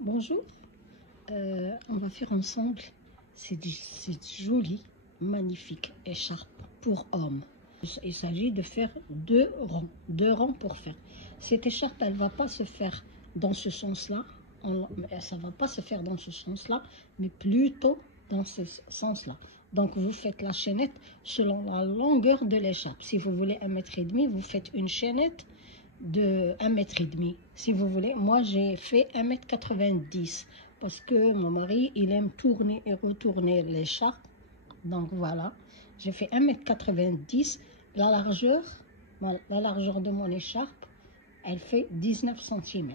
Bonjour, on va faire ensemble cette jolie, magnifique écharpe pour hommes. Il s'agit de faire deux rangs pour faire. Cette écharpe, elle ne va pas se faire dans ce sens-là, ça ne va pas se faire dans ce sens-là, mais plutôt dans ce sens-là. Donc vous faites la chaînette selon la longueur de l'écharpe. Si vous voulez 1,5 m, vous faites une chaînette de 1,5 m. Si vous voulez, moi j'ai fait 1,90 m parce que mon mari il aime tourner et retourner l'écharpe. Donc voilà, j'ai fait 1,90 m. La largeur de mon écharpe, elle fait 19 cm.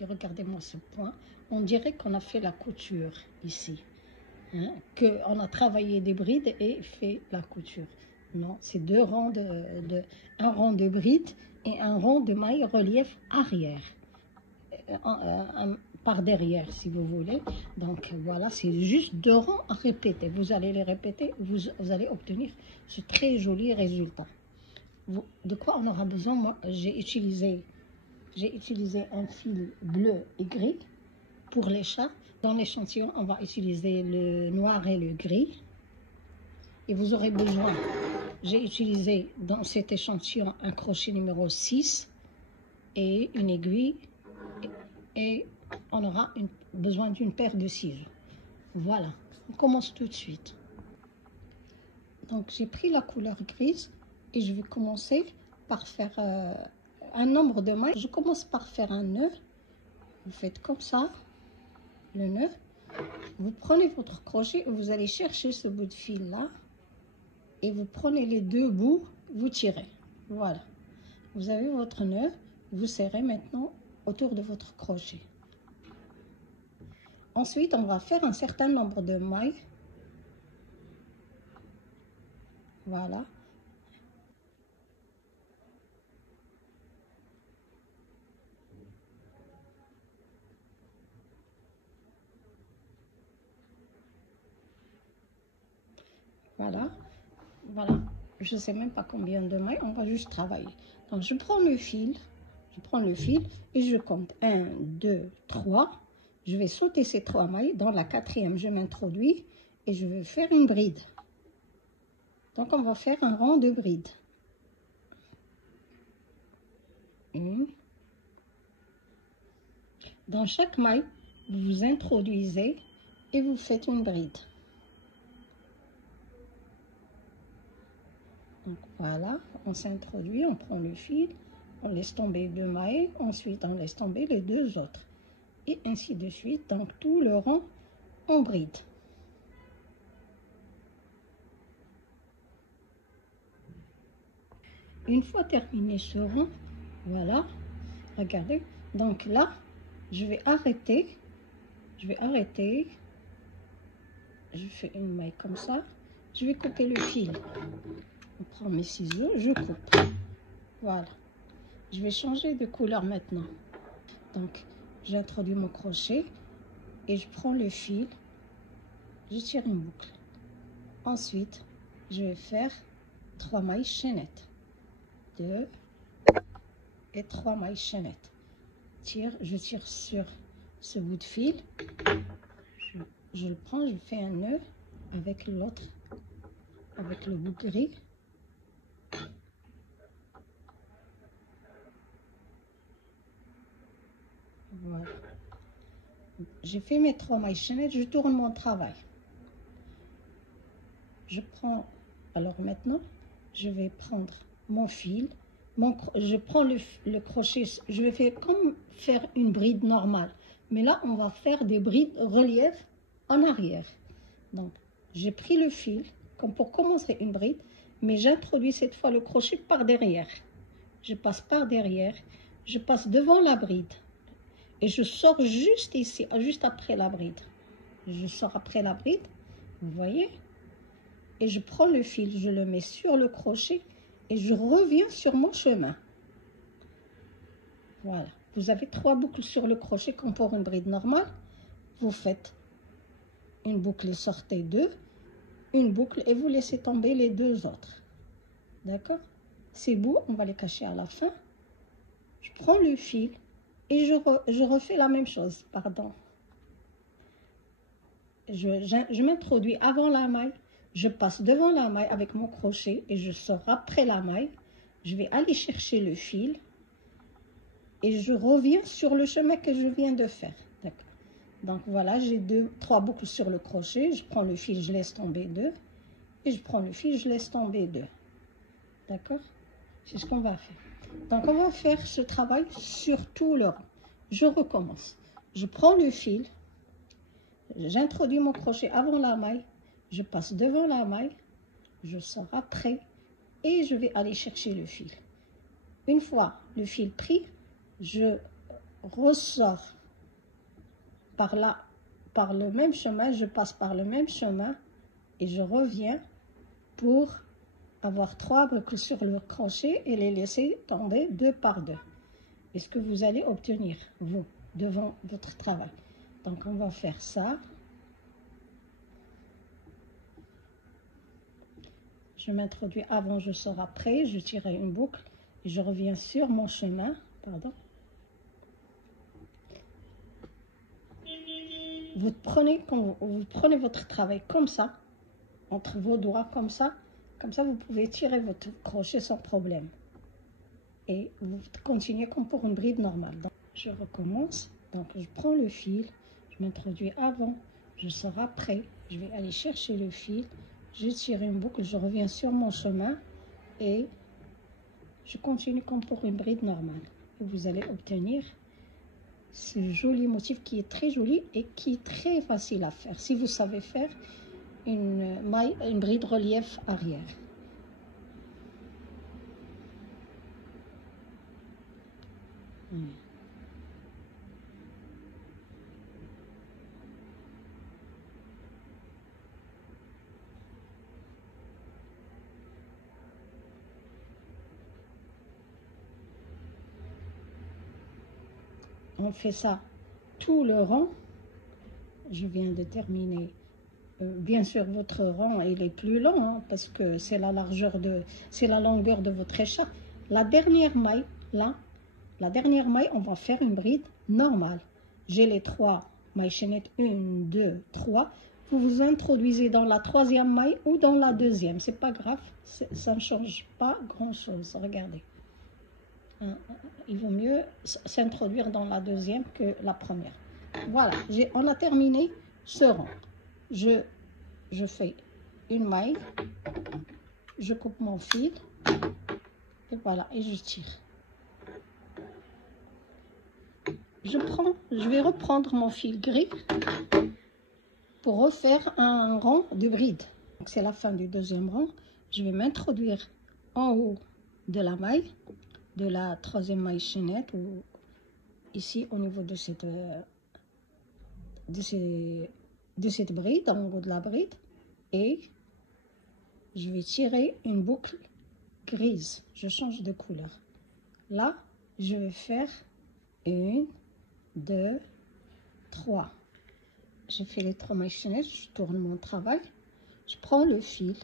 Regardez-moi ce point. On dirait qu'on a fait la couture ici. Hein, qu'on a travaillé des brides et fait la couture. Non, c'est un rang de brides et un rang de maille relief arrière, par derrière si vous voulez. Donc voilà, c'est juste deux rangs à répéter. Vous allez les répéter, vous allez obtenir ce très joli résultat. De quoi on aura besoin? Moi, j'ai utilisé un fil bleu et gris pour l'écharpe. Dans l'échantillon, on va utiliser le noir et le gris. Et vous aurez besoin, j'ai utilisé dans cet échantillon un crochet numéro 6 et une aiguille. Et on aura besoin d'une paire de ciseaux. Voilà, on commence tout de suite. Donc j'ai pris la couleur grise et je vais commencer par faire un nombre de mailles. Je commence par faire un nœud. Vous faites comme ça, le nœud. Vous prenez votre crochet et vous allez chercher ce bout de fil là. Et vous prenez les deux bouts, vous tirez. Voilà. Vous avez votre nœud. Vous serrez maintenant autour de votre crochet. Ensuite, on va faire un certain nombre de mailles. Voilà. Voilà. Voilà. Je ne sais même pas combien de mailles, on va juste travailler. Donc, je prends le fil et je compte 1, 2, 3. Je vais sauter ces 3 mailles. Dans la 4e, je m'introduis et je vais faire une bride. Donc, on va faire un rang de bride. Dans chaque maille, vous vous introduisez et vous faites une bride. Donc voilà, on s'introduit, on prend le fil, on laisse tomber 2 mailles, ensuite on laisse tomber les 2 autres. Et ainsi de suite, donc tout le rang en bride. Une fois terminé ce rang, voilà, regardez, donc là, je vais arrêter, je fais une maille comme ça, je vais couper le fil. Je prends mes ciseaux, je coupe. Voilà. Je vais changer de couleur maintenant. Donc, j'introduis mon crochet et je prends le fil. Je tire une boucle. Ensuite, je vais faire 3 mailles chaînettes. 2 et 3 mailles chaînettes. Je tire sur ce bout de fil. Je le prends, je fais un nœud avec l'autre, avec le bout gris. Voilà. J'ai fait mes 3 mailles chaînettes, je tourne mon travail. Alors maintenant, je vais prendre mon fil, je prends le crochet, je vais faire comme faire une bride normale. Mais là, on va faire des brides relief en arrière. Donc, j'ai pris le fil, comme pour commencer une bride, mais j'introduis cette fois le crochet par derrière. Je passe par derrière, je passe devant la bride. Et je sors juste ici, juste après la bride. Je sors après la bride, vous voyez? Et je prends le fil, je le mets sur le crochet et je reviens sur mon chemin. Voilà. Vous avez 3 boucles sur le crochet comme pour une bride normale. Vous faites une boucle et sortez 2, une boucle et vous laissez tomber les 2 autres. D'accord? Ces bouts, on va les cacher à la fin. Je prends le fil. Et je refais la même chose, pardon. je m'introduis avant la maille, je passe devant la maille avec mon crochet et je sors après la maille. Je vais aller chercher le fil et je reviens sur le chemin que je viens de faire. D'accord. Donc voilà, j'ai 3 boucles sur le crochet. Je prends le fil, je laisse tomber 2. Et je prends le fil, je laisse tomber 2. D'accord? C'est ce qu'on va faire. Donc on va faire ce travail sur tout le rang. Je recommence. Je prends le fil, j'introduis mon crochet avant la maille, je passe devant la maille, je sors après et je vais aller chercher le fil. Une fois le fil pris, je ressors par là, par le même chemin, je passe par le même chemin et je reviens pour avoir 3 boucles sur le crochet et les laisser tomber 2 par 2. Et ce que vous allez obtenir, vous, devant votre travail. Donc on va faire ça. Je m'introduis avant, je sors après, je tire une boucle et je reviens sur mon chemin. Pardon. Vous prenez votre travail comme ça, entre vos doigts comme ça vous pouvez tirer votre crochet sans problème. Et vous continuez comme pour une bride normale. Donc, je recommence, donc je prends le fil, je m'introduis avant, je sors après, je vais aller chercher le fil, je tire une boucle, je reviens sur mon chemin et je continue comme pour une bride normale. Et vous allez obtenir ce joli motif qui est très joli et qui est très facile à faire. Si vous savez faire une bride relief arrière. On fait ça tout le rang. Je viens de terminer. Bien sûr, votre rang il est plus long hein, parce que c'est la longueur de votre écharpe. La dernière maille, là, on va faire une bride normale. J'ai les 3 mailles chaînettes, 1, 2, 3. Vous vous introduisez dans la 3e maille ou dans la 2e. C'est pas grave, ça ne change pas grand-chose. Regardez. Il vaut mieux s'introduire dans la 2e que la première. Voilà, on a terminé ce rang. Je fais une maille, je coupe mon fil, et voilà, et je tire. Je vais reprendre mon fil gris pour refaire un rang de bride. C'est la fin du 2e rang. Je vais m'introduire en haut de la maille, de la 3e maille chaînette, ou ici au niveau de cette bride, en haut de la bride, et je vais tirer une boucle grise. Je change de couleur. Là, je vais faire 1, 2, 3. J'ai fait les 3 mailles chaînettes, je tourne mon travail, je prends le fil.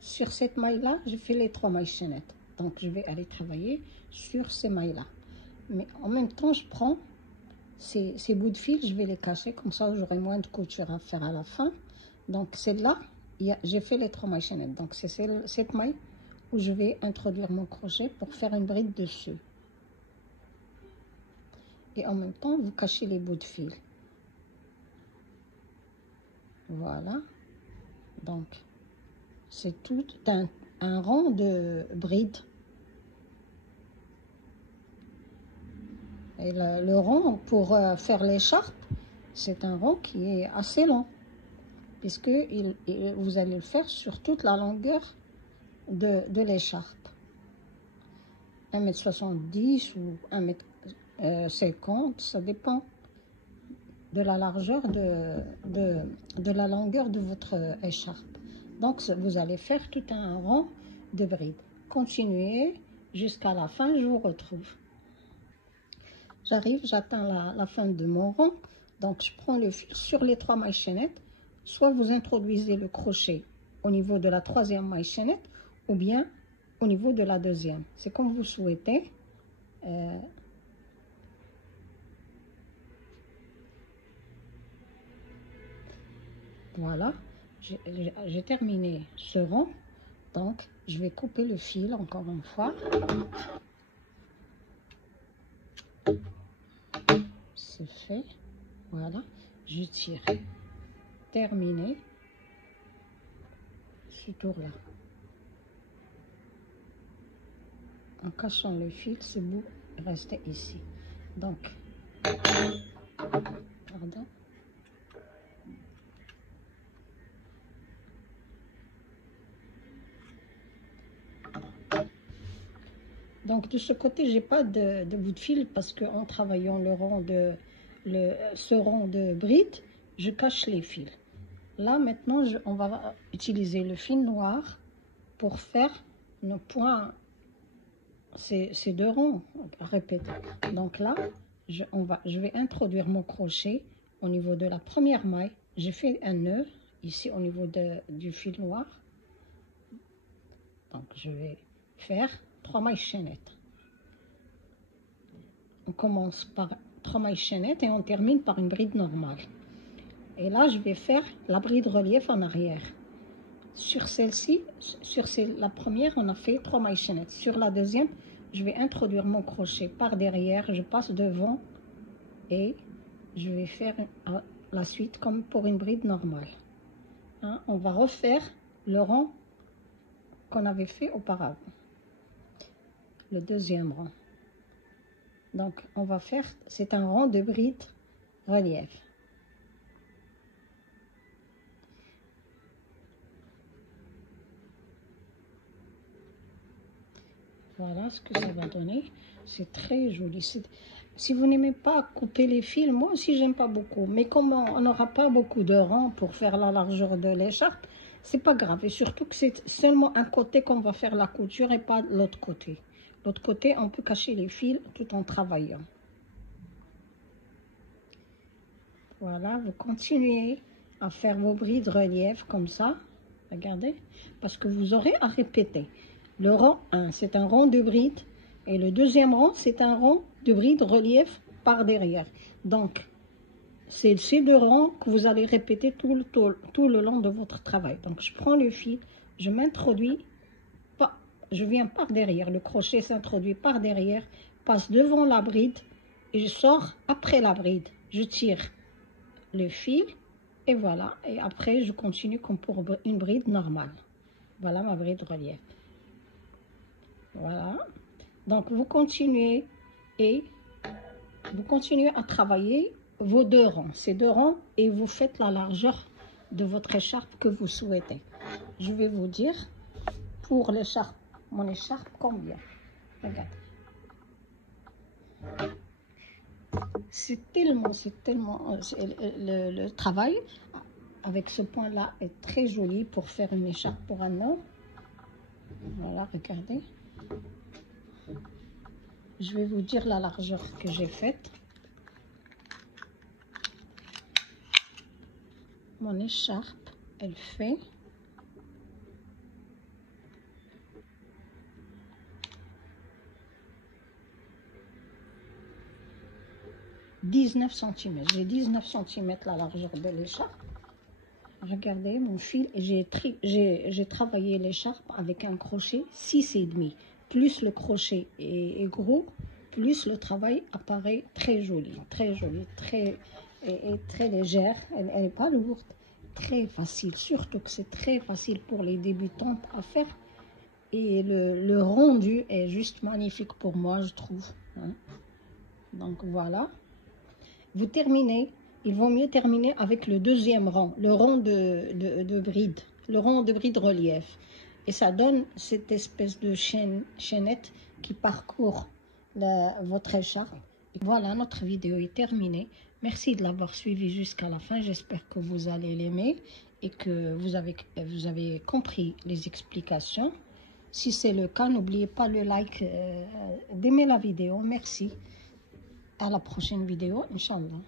Sur cette maille-là, je fais les 3 mailles chaînettes. Donc, je vais aller travailler sur ces mailles-là. Mais en même temps, je prends ces bouts de fil, je vais les cacher, comme ça j'aurai moins de couture à faire à la fin. Donc celle-là, j'ai fait les 3 mailles chaînettes. Donc c'est cette maille où je vais introduire mon crochet pour faire une bride dessus. Et en même temps, vous cachez les bouts de fil. Voilà. Donc c'est tout un rang de brides. Et le rang pour faire l'écharpe, c'est un rang qui est assez long, puisque vous allez le faire sur toute la longueur de l'écharpe. 1,70 m ou 1,50 m, ça dépend de la largeur de la longueur de votre écharpe. Donc vous allez faire tout un rang de brides. Continuez jusqu'à la fin, je vous retrouve. J'atteins la fin de mon rang, donc je prends le fil sur les 3 mailles chaînettes. Soit vous introduisez le crochet au niveau de la 3e maille chaînette, ou bien au niveau de la 2e. C'est comme vous souhaitez. Voilà, j'ai terminé ce rang. Donc, je vais couper le fil encore une fois. C'est fait. Voilà, je tire. Terminé ce tour-là. En cachant le fil, ce bout est resté ici. Donc, pardon. Donc de ce côté, j'ai pas de bout de fil parce qu'en travaillant ce rang de bride, je cache les fils. Là maintenant, on va utiliser le fil noir pour faire nos points, ces deux rangs répétés. Donc là, je vais introduire mon crochet au niveau de la première maille. J'ai fait un nœud ici au niveau du fil noir. Donc je vais faire 3 mailles chaînettes. On commence par 3 mailles chaînettes et on termine par une bride normale. Et là, je vais faire la bride relief en arrière. Sur celle-ci, la première, on a fait 3 mailles chaînettes. Sur la deuxième, je vais introduire mon crochet par derrière. Je passe devant et je vais faire la suite comme pour une bride normale. Hein, on va refaire le rang qu'on avait fait auparavant. Le deuxième rang. Donc, on va faire, c'est un rang de bride relief. Voilà ce que ça va donner. C'est très joli. Si vous n'aimez pas couper les fils, moi aussi j'aime pas beaucoup. Mais comme on n'aura pas beaucoup de rangs pour faire la largeur de l'écharpe, c'est pas grave. Et surtout que c'est seulement un côté qu'on va faire la couture et pas l'autre côté. L'autre côté, on peut cacher les fils tout en travaillant. Voilà, vous continuez à faire vos brides relief comme ça. Regardez, parce que vous aurez à répéter. Le rang 1, c'est un rang de bride. Et le deuxième rang, c'est un rang de bride relief par derrière. Donc, c'est ces deux rangs que vous allez répéter tout le long de votre travail. Donc, je prends le fil, je m'introduis, je viens par derrière. Le crochet s'introduit par derrière, passe devant la bride et je sors après la bride. Je tire le fil et voilà. Et après, je continue comme pour une bride normale. Voilà ma bride relief. Voilà. Donc, vous continuez à travailler vos deux rangs, ces deux rangs, et vous faites la largeur de votre écharpe que vous souhaitez. Je vais vous dire pour l'écharpe, mon écharpe, combien. Regarde. C'est tellement, le travail avec ce point-là est très joli pour faire une écharpe pour un homme. Voilà, regardez. Je vais vous dire la largeur que j'ai faite. Mon écharpe, elle fait 19 cm. J'ai 19 cm la largeur de l'écharpe. Regardez mon fil. J'ai travaillé l'écharpe avec un crochet 6,5. Plus le crochet est gros, plus le travail apparaît très joli, très légère. Elle n'est pas lourde, très facile. Surtout que c'est très facile pour les débutantes à faire. Et le rendu est juste magnifique pour moi, je trouve. Hein. Donc voilà. Vous terminez. Il vaut mieux terminer avec le deuxième rang, le rang de bride, le rang de bride relief. Et ça donne cette espèce de chaînette qui parcourt votre écharpe. Et voilà, notre vidéo est terminée. Merci de l'avoir suivi jusqu'à la fin. J'espère que vous allez l'aimer et que vous avez compris les explications. Si c'est le cas, n'oubliez pas le like, d'aimer la vidéo. Merci. À la prochaine vidéo, Inch'Allah.